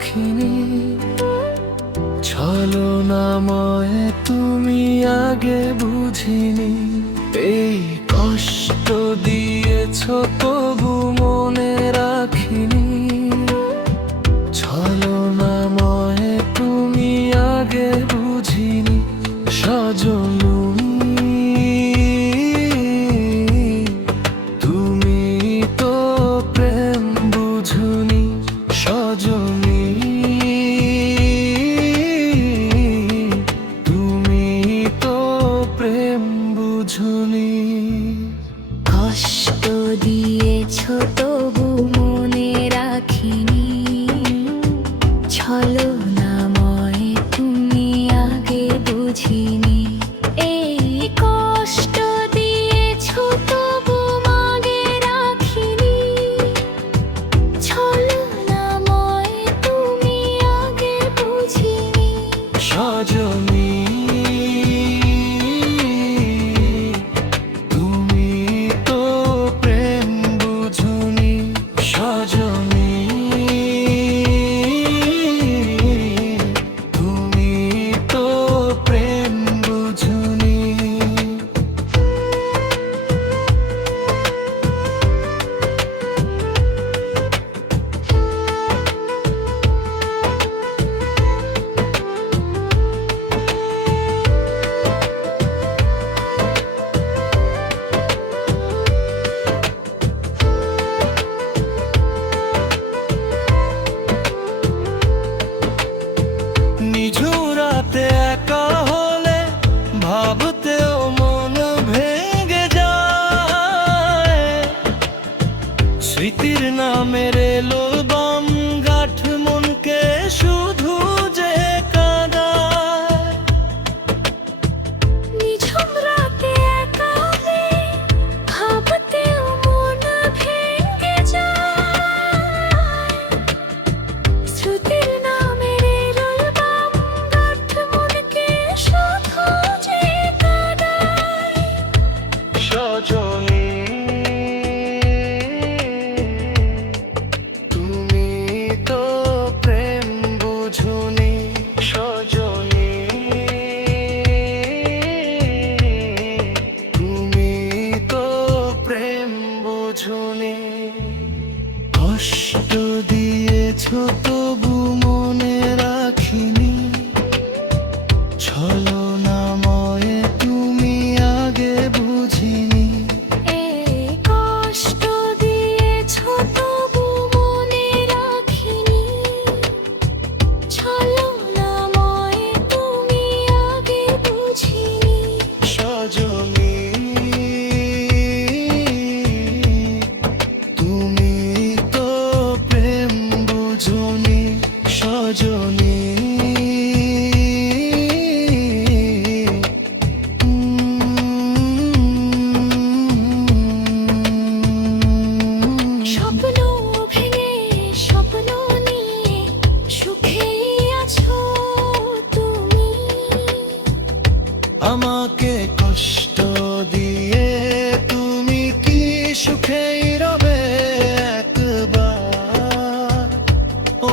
রাখিনি। ছলনাময় তুমি আগে বুঝিনি। এই কষ্ট দিয়েছ তবু মনে রাখিনি। ছলনাময় তুমি আগে বুঝিনি। সজনী তুমি তো প্রেম বুঝুনি। সজনী তুমি তো প্রেম বুঝুনি। কষ্ট দিয়েছ তবু মনে রাখিনি। ছলনাময় তুমি আগে বুঝিনি। এই কষ্ট দিয়েছ তবু আগে রাখিনি। ছলনাময় তুমি আগে বুঝিনি। সজনী তুমি তো প্রেম বুঝুনি। সজনী তুমি তো প্রেম বুঝুনি। নিঝুরাতে একা হলে ভাবতেও মন ভেঙে যায়। স্মৃতির নামের এলোবাম গাঠ মনকে শুধু যে কাঁদায়। নিঝুম রাতে একা হলে ভাবতেও মন ভেঙে যায়। স্মৃতির নামের এলোবাম গাঁঠ মনকে শুধু যে কাঁদায়। সজনী তুমি তো প্রেম বুঝুনি। সজনী তুমি তো প্রেম বুঝুনি। কষ্ট দিয়েছ তবু মনে রাখিনি। ছলনাময় তুমি আগে বুঝিনি। এই কষ্ট দিয়েছ তবু মনে রাখিনি। ছলনাময় তুমি আগে বুঝিনি। সজনী তুমি তো প্রেম বুঝুনি। সজনী স্বপ্ন ভেঙে স্বপ্ন নিয়ে সুখে আছো তুমি। আমাকে কষ্ট দিয়ে তুমি কি সুখেই রবে একবার। ও